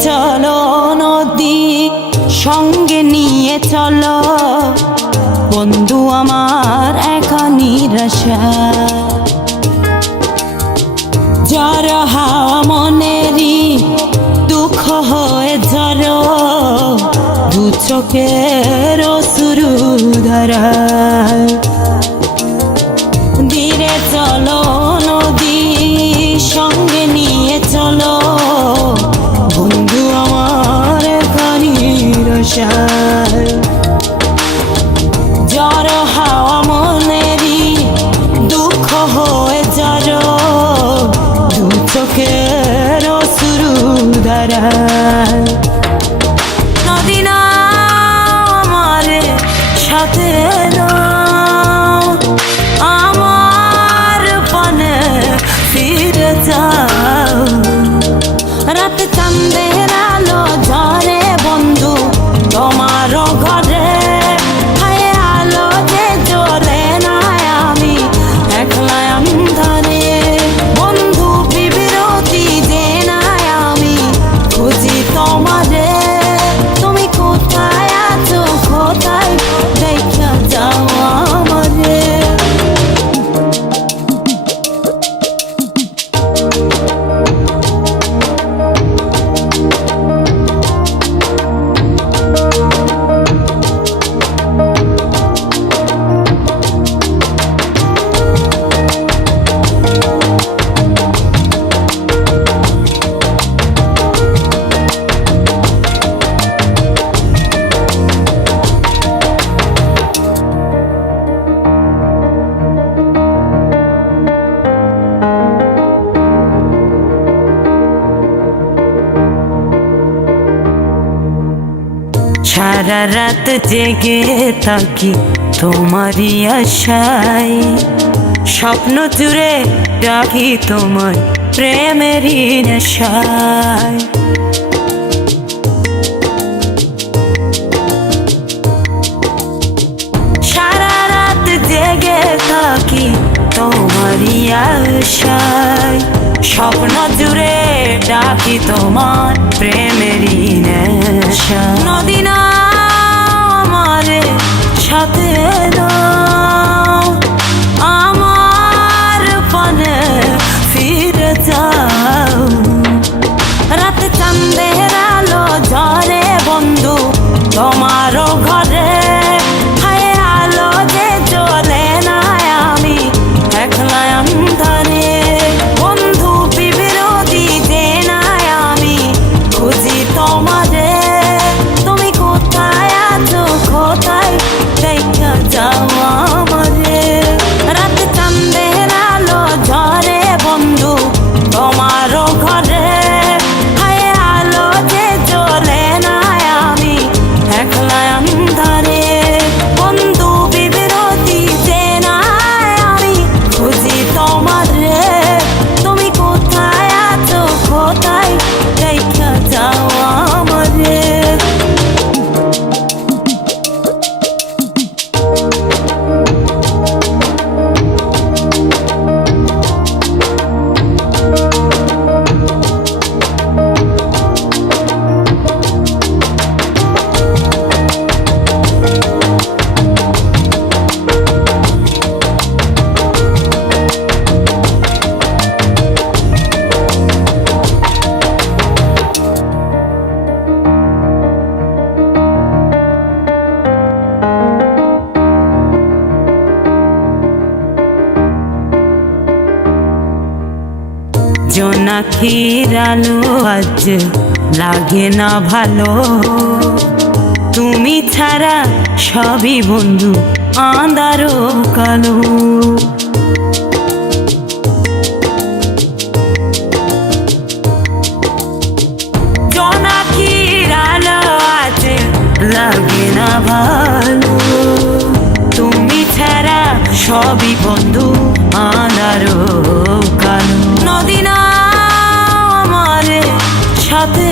চলো নদী সঙ্গে নিয়ে চলো বন্ধু আমার একা নিরাশা জ্বর হাওয়া মনেরই দুঃখ হয়ে ঝরো দু চোখের অশ্রু ধারা ধীরে চলো নদী সঙ্গে নিয়ে চলো বন্ধু আমার একা নিরাশা জ্বর হাওয়া মনেরই দুঃখ হয়ে ঝরো দু চোখের অশ্রু ধারা নদী না আমার সাথে আমার পানে ফিরে যাও রাত চাঁদের আলো ঝরে বন্ধু তোমার ঘরে হায় আলো যে জ্বলে না আমি একলা অন্ধকারে বন্ধু বিরতি যে না আমি খুঁজি তোমারে তুমি কোথায় আছো কোথায় দেখা যাও আমারে সারা রাত জেগে থাকি তোমারই আশায় স্বপ্ন জুড়ে রাখি তোমার প্রেমেরই নেশায় সারা রাত জেগে থাকি তোমারই আশায় স্বপ্ন জুড়ে ডাকি তোমার প্রেমেরই নেশা নদী না আমার সাথে আমার পানে ফিরে যাও রাত চাঁদের আলো ঝরে বন্ধু তোমার ঘরে হায় আলো যে জ্বলে না আমি একলা অন্ধকারে বন্ধু বিরতি যে না আমি খুঁজি তোমারে তুমি কোথায় আছো কোথায় দেখা যাও আমারে রাত চাঁদের আলো ঝরে বন্ধু তোমার ঘরে হায় আলো যে জ্বলে না আমি একলা অন্ধকারে বন্ধু বিরতি যে না আমি খুঁজি তোমারে তুমি কোথায় আছো কোথায় দেখা যাও আমারে জোনাকির আলো আজ লাগে না ভালো তুমি ছাড়া সবই বন্ধু আঁধারো কালো জোনাকির আলো আজ লাগে না ভালো তুমি ছাড়া সবই বন্ধু আঁধারো কালো নদী না আমার সাথে